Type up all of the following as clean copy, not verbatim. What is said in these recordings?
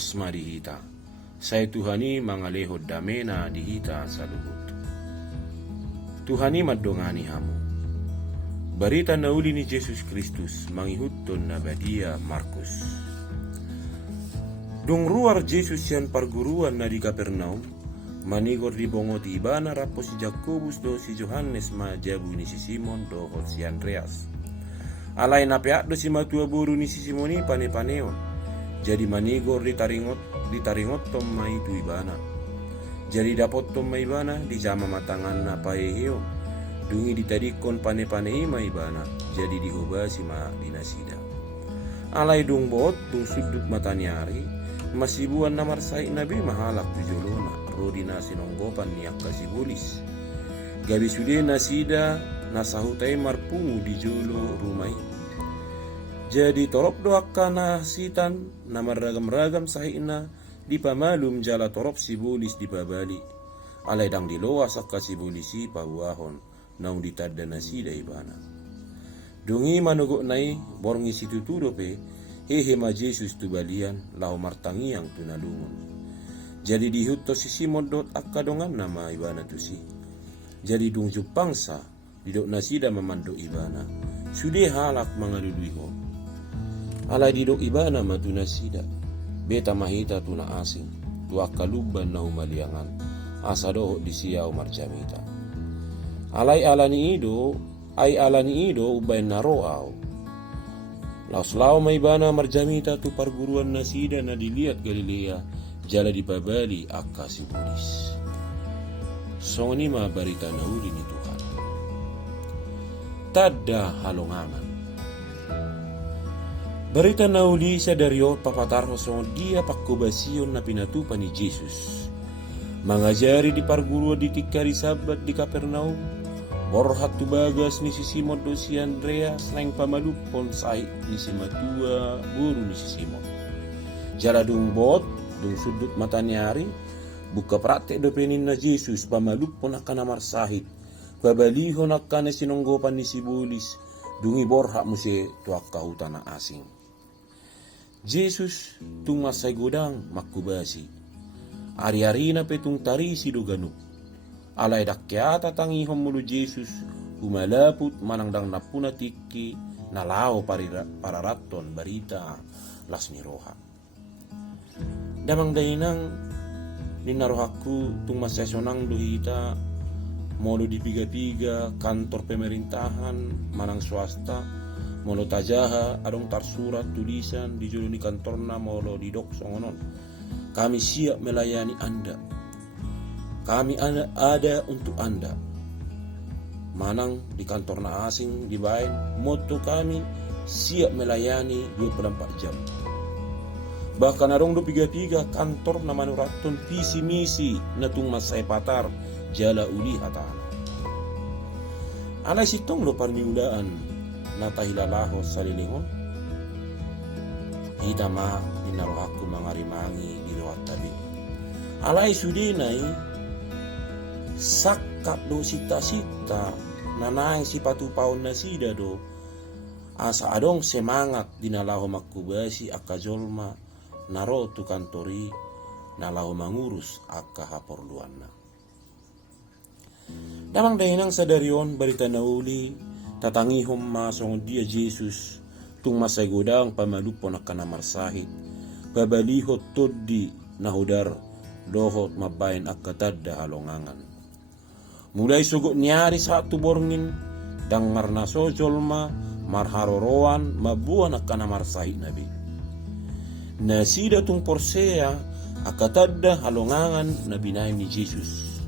asma dihita. Saya Tuhani mangalehod damena dihita sa luhut. Tuhani madongani hamu. Barita nauli ni Jesus Kristus mangihutton na badia Markus. Dung ruar Jesus yan parguruan na di Kapernaum, manigor di bongoti ibana rapo si Jakobus do si Johannes majabu ni si Simon do si Andreas. Alay napiak do si matua buru ni si Simoni pane-paneon. Jadi manigor ditaringot tom ma itu ibana. Jadi dapot tom ma ibana di jama matangan na paeheo. Dungi ditadikon pane-pane ma ibana. Jadi dihubasi ma dinasida. Alay dung bot dung sudut matanyari. Masibuan na marsai nabi mahalak tujolona. Rodi na sinonggopan niyak kasibulis. Gabi sude nasida nasahutay marpungu di jolo rumay. Jadi torop doak ka na sitan na maragam-ragam sahina di pamalum jala torop sibulis di babali. Alay dang diloa sa kasibulisi pahuahon naung ditadda nasida ibana. Dungi manugok nai borngi situtudope hehe ma Jesus tu balian lau martangiang tunalungun. Jadi dihuto si Simon dot akadongan nama ibana tu si. Jadi dung jupangsa didok nasida memandok ibana. Sude halak mangaluduiho. Alay didok ibana matu nasida. Beta mahita tuna asing. Tu akaluban na humaliangan. Asa doho di siyaw marjamita. Alay alani ido ubay naroaw. Laus-law may ibana marjamita tu parguruan nasida na dilihat Galilea jala di babali akka si Bulis. So ni barita na uli ni Tuhan. Tadda halongangan. Barita na uli sa daryo papatarho so dia pakubasyon na pinatupan ni Jesus. Mangajari di parguruan di tikari sabat di Kapernaum. Borhat tu bagas ni si Simon do si Andreas laing pamalupon sai ni si matua buru ni si Simon. Jala dung bot dung sudut matanyari buka praktek do penin na Jesus pamalupon akan namar sahit. Babalihon akan sinonggopan ni si Bulis dungi borhak musi tuak kahutana asing. Jesus tung masay godang makubasi. Ari-ari na petung tarisi do ganuk. Alay dakyata tangihom mulu Jesus humalaput manangdang napuna tiki nalao pararaton barita las ni roha. Damang dainang ninarohaku tung masesonang duhita molo di piga-piga kantor pemerintahan manang swasta molo tajaha adong tarsurat tulisan di jolo ni kantorna molo di dok songonon. Kami siap melayani Anda. Kami ada untuk Anda. Manang di kantor na asing di bayan, moto kami siap melayani 24 jam. Bahkan arong do piga-piga kantor na manuraton visi misi na tung masay patar jala uli hatan. Alay sitong lo parmiudaan na tahilalahos sa lilingon. Hita ma dinarohaku mga rimangi di lewat tabi. Alay sudinay sakap do sita-sita nanay si patupaon na sida do asa adong semangat dinalaho makubasi akajolma naro tu kantori nalaho mangurus akka haporluan na. Damang dahinang sa daryon barita na uli tatangihom masong dia Jesus tung masay godang pamalupon akka namarsahit babalihot toddi nahudar dohot mabayin akka tadda halongangan. Mulai sugot nyari satu borngin dangar na sojolma marharoroan mabuan akan marsahi nabi. Nasida tung porsea akatadda halongangan na binaim ni Jesus.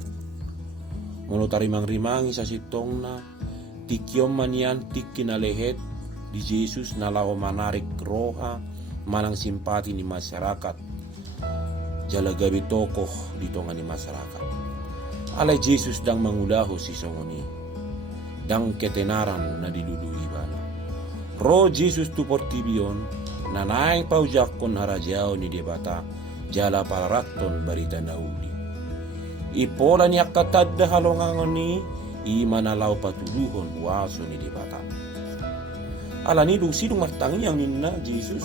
Mulo tarimang-rimangi sa sitong na tikyom manian tikinalehet di Jesus nalaw manarik roha manang simpati ni masyarakat. Jalagabi tokoh dito nga ni masyarakat. Alay Jesus dang mangulaho si songoni. Dang ketenaran na diluluhi bana. Ro Jesus tu portibion nanay paujak kon harajao ni debata jala pararaton barita nauli. Ipola niya katadda halongangon ni imanalaw patuluhon waso ni debata. Alani dung sidung martangi yang ninna Jesus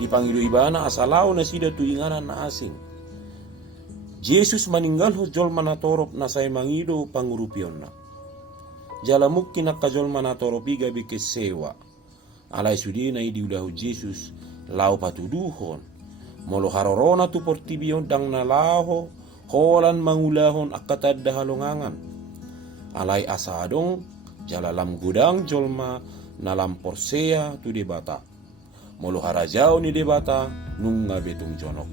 Di pangido ibana asalaw na sida tuinganan na asing. Jesus maninggal ho jolma na torop na say mangido pangurupion na. Jalamuk kinakajolma na toropi gabi kesewa. Alay sudi na idiudah ho Jesus lau patuduhon. Molo harorona tu portibion dang nalaho holan mangulahon akatad dahalongangan. Alay asadong jalalam gudang jolma nalam porsea tu debata. Molo harajao ni debata nunga betung jonok.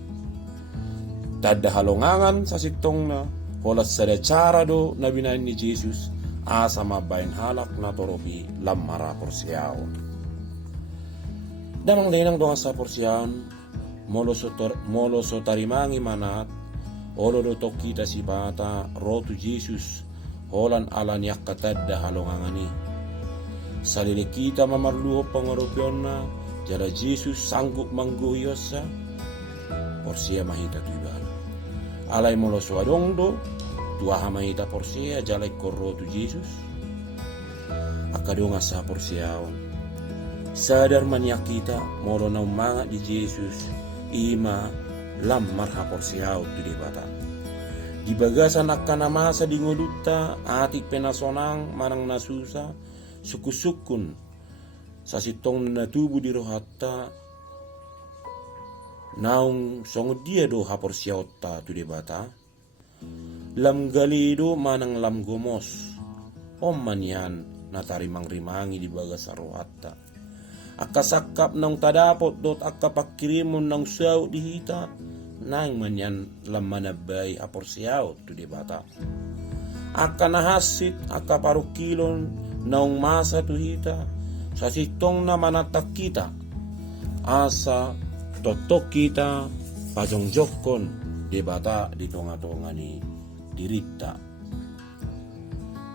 Tadda halongangan sa sitong na holas sa cara do na binayin ni Jesus asa mabayin halak na toropi lamara porseaon. Damang dinang doang sa porseaon molo so tarimangi manat olo do tok kita si bata rotu Jesus holan alaniak katadda halongangani. Salili kita mamarluho pangaropion na jala Jesus sanggup mangguhiyos sa porsia mahita tu ibala. Alay molo suadong do tuaha mahita porsia jalay korro tu Jesus. Akadonga sa porsiaon. Sadar maniak kita molo na umanga di Jesus ima lam marha porsiaon tu debata. Di bagasan akana masa di ngoluta atik penasonang manang nasusa sukusukun sa sitong natubu di rohatta naung songo dia do hapor siyaota tu debata lam galido manang lam gomos om manyan natarimang rimangi di bagas rohatta akasakap nang tadapot dot akapakirimon nang siyaw di hita nang manyan lam manabay hapor siyaw tu debata akanahasit akaparukilon naung masa tu hita sa sitong na manatak kita asa totok kita pajongjokon debata di tonga-tonga ni dirita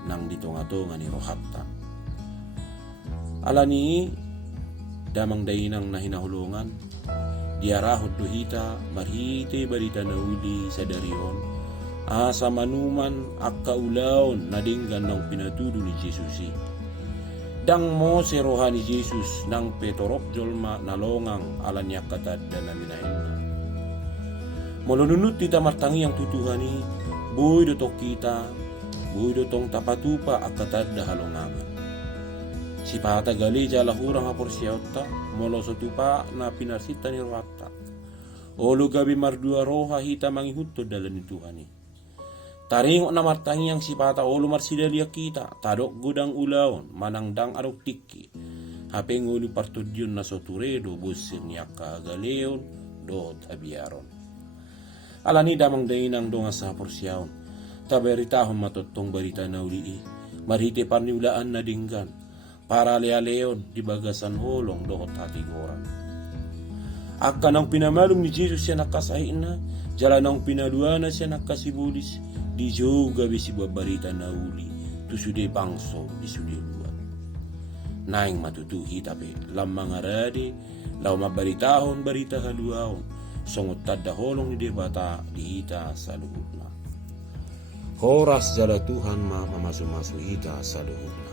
nang di tonga-tonga ni rohatta alani damang dainang nahinahulungan diarahod duhita marhite barita na uli sa darion asa manuman akkaulaon na dinggan ng pinatudo ni Jesusi dang mo si rohani Jesus nang petorok jolma nalongang alanya katad dan naminahin na. Molununut tita martangi ang tutuhani, buhay dotok kita, buhay dotong tapatupa akatad da halongangan. Si pata gali jala hurang hapor siyauta, molo sotupa na pinarsita ni rohata. Olu gabi mardua roha hita mangihuto dalan ni Tuhani. Taringok na martangi ang sipata olo marsidalia kita, tadok gudang ulaon, manangdang arok tiki. Hapeng ulu partudyon na soturedo, busin niya kagaleon, doot abiyaron. Alani damang dainang donga sa porsyaon, taberitahon matotong barita na uli, marhite parniulaan na dinggan, para lealeon di bagasan holong doot hatigoran. Akka nang pinamalong ni Jesus siya nakasahin na, jala nang pinaluana siya nakasibulis, di juga bisi babarita na uli tu sude bangso di sude luar naing matutuhi tapi lam mangaradi lau mabaritahon barita haluaon songot tadda holong ni debata dihita sa luhut na horas jala Tuhan ma mamasu-masu hita sa luhut na